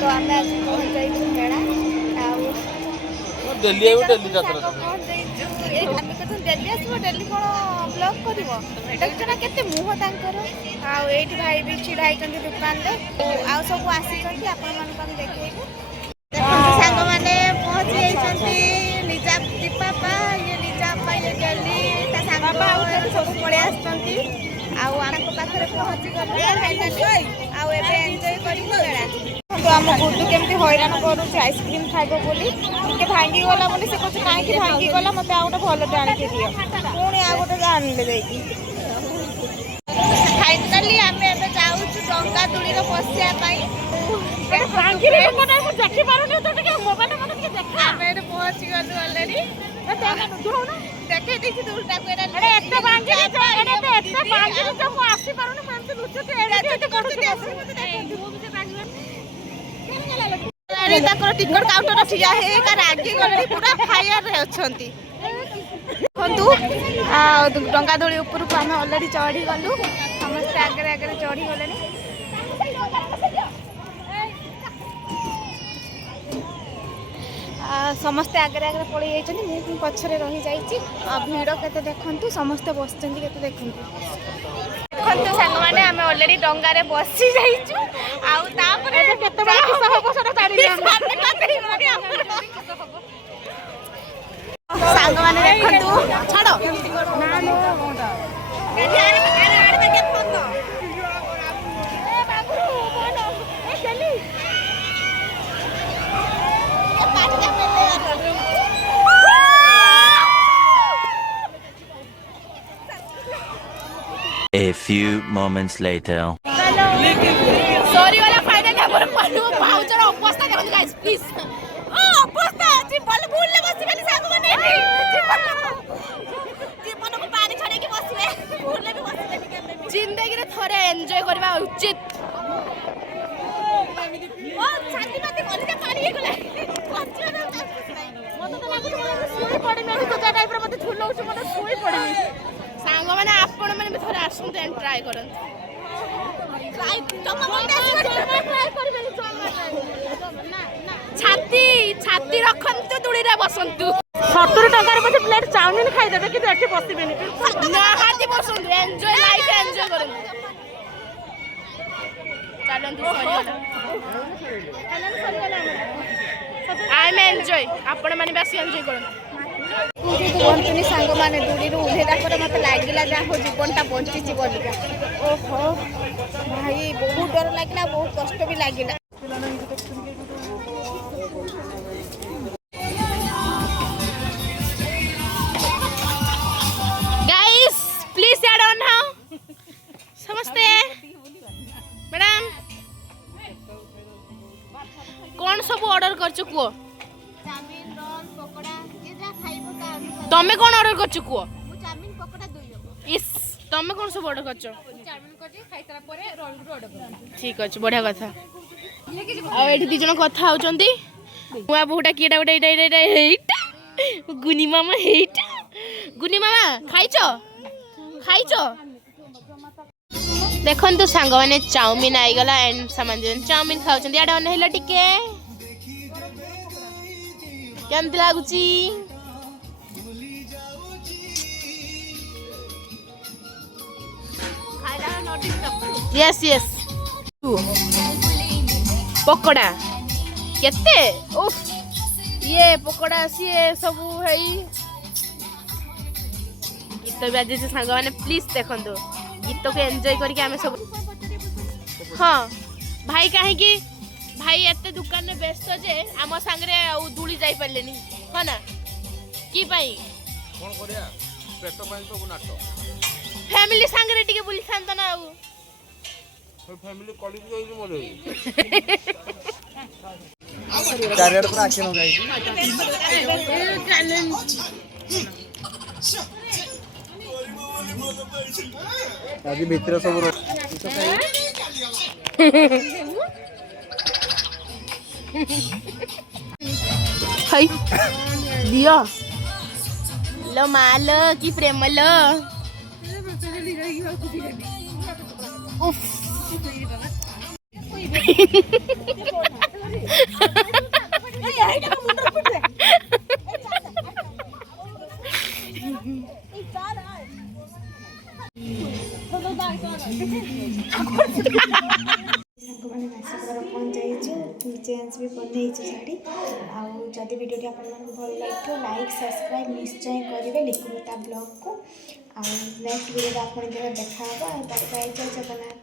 तो आम आज पहुँच जाइए मेला डेली डेली यात्रा डेली आसो डेली कौन ब्लॉग कर देखना केते मुह तांकर आठ भाई भी छिड़ा होती दुकान आउ सब आसी आपण देखेबू सांग मैंने पहुँची जाइए लिजा दीपापा ये लिजापा ये डेली सब पड़े आसती पाखे पहुँची गलु एंजय कर आम गुड्डू केमती हैरान करुचे आइसक्रीम खाइब बोली टे भांगी गला बोली से कहे कहीं भांगी गला मत आ गोटे भलटे आनिके दियो पुणी आ गोटे आनिले देखी फाइनाली आम ए जाऊँ डंगा दूली बसापी पहुँची गलु अलरेडी देखे देखी दूरटा टिकट काउंटर ठिया है रागी गले पूरा फायर रे अछंती देखु डंगा दोली ऊपर को आम अलरेडी चढ़ी गलु समस्त आगे आगे चढ़ी गले समस्ते आगे आगे पलि जाइछन्ती मु पछरे रही जाइछि भीड़ केते देखंतु समस्ते बसचन्ती केते देखंतु सांग माने आमे ऑलरेडी डंगा रे बसी जाइछु आउ तापरे केते बड़ा किसा हो सेटा तारी सांग माने देखंतु छाड़ो ना नो आड़े के फोन दो ए बाबू बोलो ए चली ये पाटा पे A few moments later. Sorry वाला फायदा ना पर पालू पाउचर अवस्था देखो गाइस प्लीज अवस्था जी बल भूल ले बस खाली साग बने जीवन को पानी छड़े के बसबे भूल ले भी बसबे जिंदगी रे थोड़े एन्जॉय करबा उचित ओ शांति बात कर जा पानी हे गले पछरा मत तो लागु सोई पड़ी मेरी तो टाइप रे मते झुलौ छ मते सोई पड़ी सांग माने आपण माने थोड़े आसुन एंड ट्राई करन ट्राई जमा ट्राई करबे ना छाती छाती रखंतु दुड़ी रे बसंतु 70 टका रे मते प्लेट चाउमिन खाइ देबे कि एठी बसिबेनी ना हाथी बसंतु एन्जॉय लाइफ एन्जॉय करन चलंतु सरी आई एम एन्जॉय आपण माने बेसी एन्जॉय करन बंचुनी सांग मैंने दूरी उठेला मत लगे जहाँ हो जीवनटा बंची बोलिका ओहो भाई बहुत डर लगे बहुत कष्ट भी लगे guys please add on now समझते मैडम कौन सब ऑर्डर कर चुको तमे कौन ऑर्डर कर चुको चाउमिन पकोड़ा दोइयो इस तमे कौन सब ऑर्डर करछो चाउमिन करजे खाइ सारा परे रोल ऑर्डर कर ठीक अछि बढ़िया कथा आ एठी दी जण कथा होचंती मुआ बहुटा कीडा उडा एटा गुनी मामा हेटा गुनी मामा खाइछो देखंतु सांग माने चाउमिन आई गला एंड सामान जन चाउमिन खाउचंती आडा अनहेला टिके केमति लागुची यस यस पकोड़ा केते उफ ये पकोड़ा सी सब है गीत भी आज सांग मैंने प्लीज देखो गीत को एंजॉय करके आमे सब हाँ भाई कहीं भाई एते दुकान में व्यस्त जे आम सांगरे दूली जाई पारलेनी हाँ ना की पाई कोन करिया पेट पाई सब नाटो फैमिली सांगरे टिके बुली थांता ना फैमिली कॉलेज गई मोरे चारियाड पर आके न जाई आज भीतर सब हाय दिया लो माल की प्रेम लो उफ ସାଙ୍ଗମାନେ ମାସକର ପହଞ୍ଚାଇଛୁ ଚେଞ୍ଜ ବି କରିଦେଇଛୁ ଶାଢ଼ୀ ଆଉ ଯଦି ଭିଡ଼ିଓଟି ଆପଣମାନଙ୍କୁ ଭଲ ଲାଗିଥିବ ଲାଇକ୍ ସବସ୍କ୍ରାଇବ୍ ନିଶ୍ଚୟ କରିବେ ଲିକୁମିତା ବ୍ଲଗ୍କୁ ଆଉ ନେକ୍ସଟ ଭିଡ଼ିଓରେ ଆପଣ ଯେବେ ଦେଖା ହେବ ଆଉ ତାପରେ ଜୟ ଜଗନ୍ନାଥ।